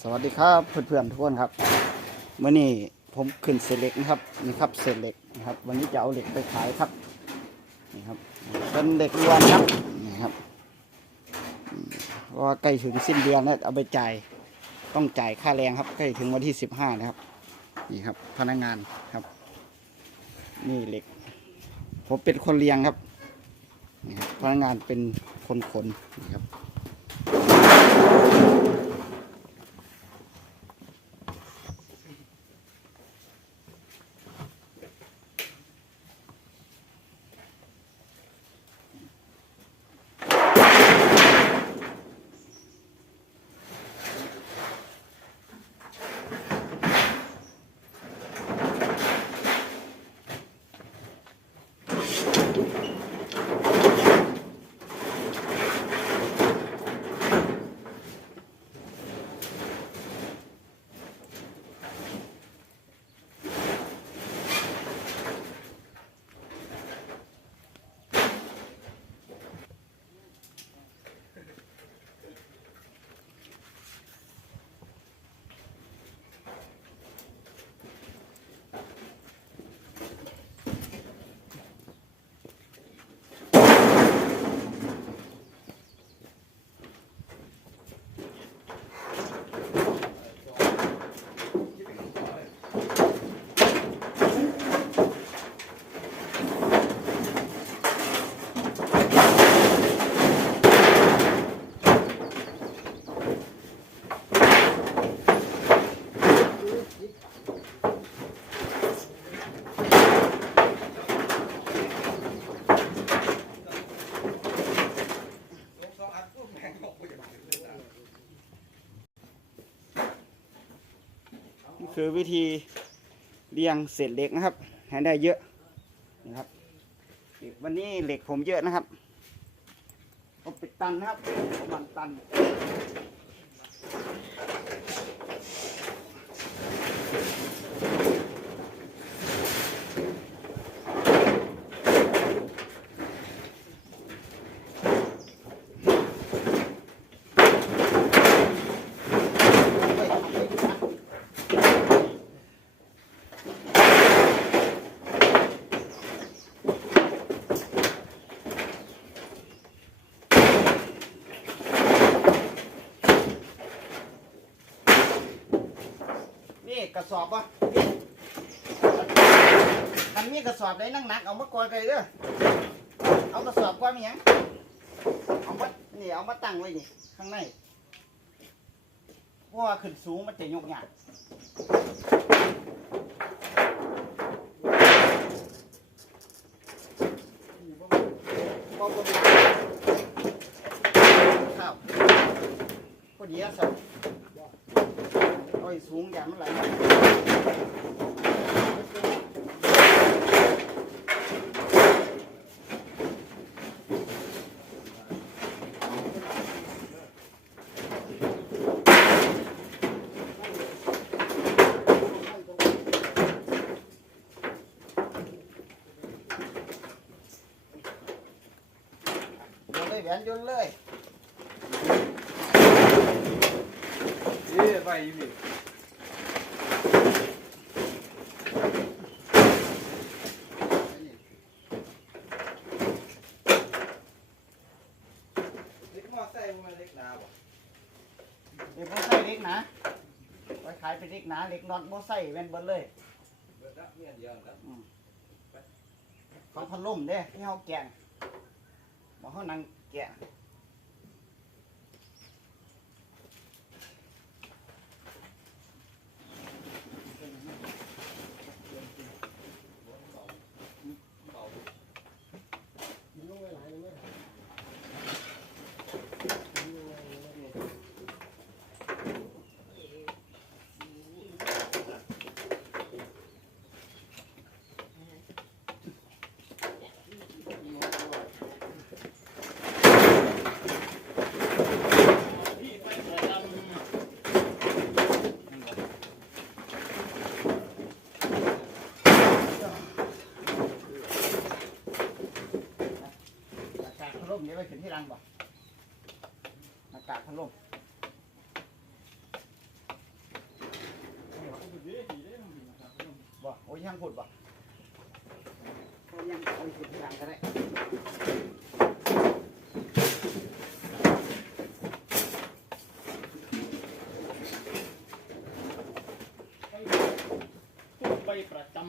สวัสดีครับเพื่อนๆทุกคนครับเมื่อนี้ผมขึ้นเศษเหล็กนะครับนี่ครับเศษเหล็กนะครับ วันนี้จะเอาเหล็กไปขายครับนี่ครับเป็นเหล็กรวมครับนี่ครับว่าใกล้ถึงสิ้นเดือนแล้วเอาไปจ่ายต้องจ่ายค่าแรงครับใกล้ถึงวันที่สิบห้านะครับนี่ครับพนักงานครับ นี่เหล็ก ผมเป็นคนเลี้ยงครับนี่ครับพนักงานเป็นคนขนนี่ครับ คือวิธีเรียงเศษเหล็กนะครับ ให้ได้เยอะนะครับวันนี้เหล็กผมเยอะนะครับผมปิดตันนะครับประมาณตัน บปะนี่อันนี้กระสอบได้นั่งหนักเอามากอยไปเด้อเอากระสอบก้อนมีหยังเอามานี่เอามาตั้งไว้นี่ข้างในเพราะว่าขึ้นสูงมันจะยกยากข้าวพอดีอะสั อยสูงอย่างมันไหลเลยแหวนยนเลย นี่ไปพี่เล็กมอไซค์มันเล็กนาบ่เด็กโมไส่เล็กนะไว้ขายเป็นเล็กนะเล็กน็อตโมไส่แว่นเบิดเลยเบิดละเมียนเดียวแล้วของพันลุ่มเด้ที่เขาแกะบอกเขานั่งแกะางบ่หน้ากากพัดลมบ่โอ้ยยังพูดบ่โอ้ยยังโอ้ยพูดทางก็ได้ไปประจำ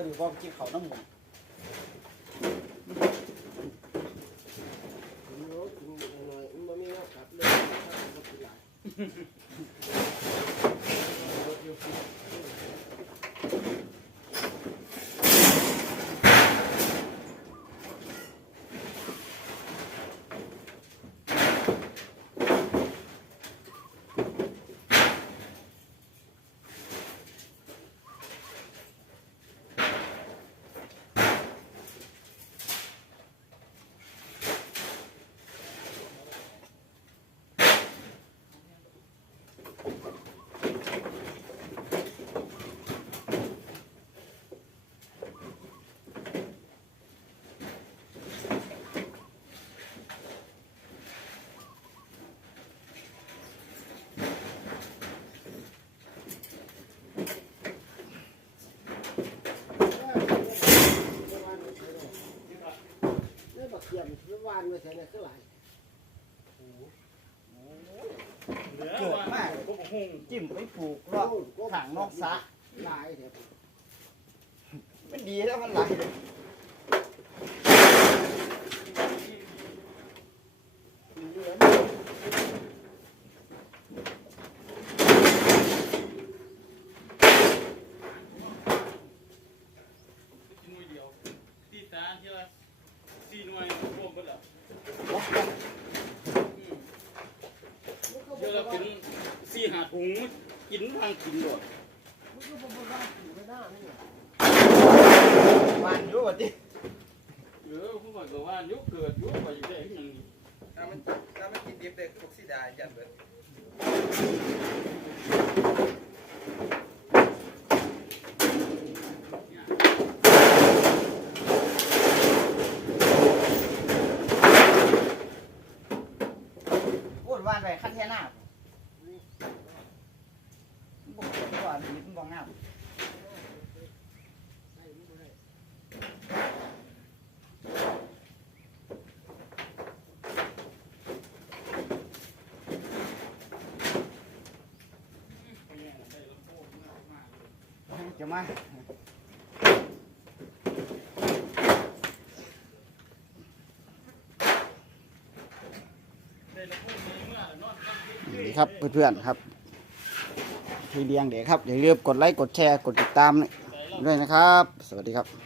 ก็ดีว่ากินเขาวน้ำหมูมันมีแล้วครับเลยครับหลายเนี่ยานไว้ใส่ในคือหลายเหลือเกิดมากก็บอกหงจิ้มไปปลูกรอบถางนอกสระหลายเถอะมันดีแล้วมันไหลเลยเหลือกินหน่วยเดียวตีตาเท่าสี่หน่วย รวมกันแล้วเท่าละเป็นสี่หาถุงกินทางกินหมดมันก็บ่ว่าอยู่ไม่ได้นี่วานอยู่ว่าติเออผู้ใหญ่ก็ว่ายุเกิดยุไปอยู่ได้ยังนี้ถ้ามันถ้ามันกินดิบเด็กออกซิดายันเบิด โอ้ยวานไปคันแท่หน้า บ่บ่ว่าดิมันบ่งามจะมานี่ ครับเพื่อนๆครับที่เลี้ยงเด็กครับอย่าลืมกดไลค์กดแชร์กดติดตามด้วยนะครับ สวัสดีครับ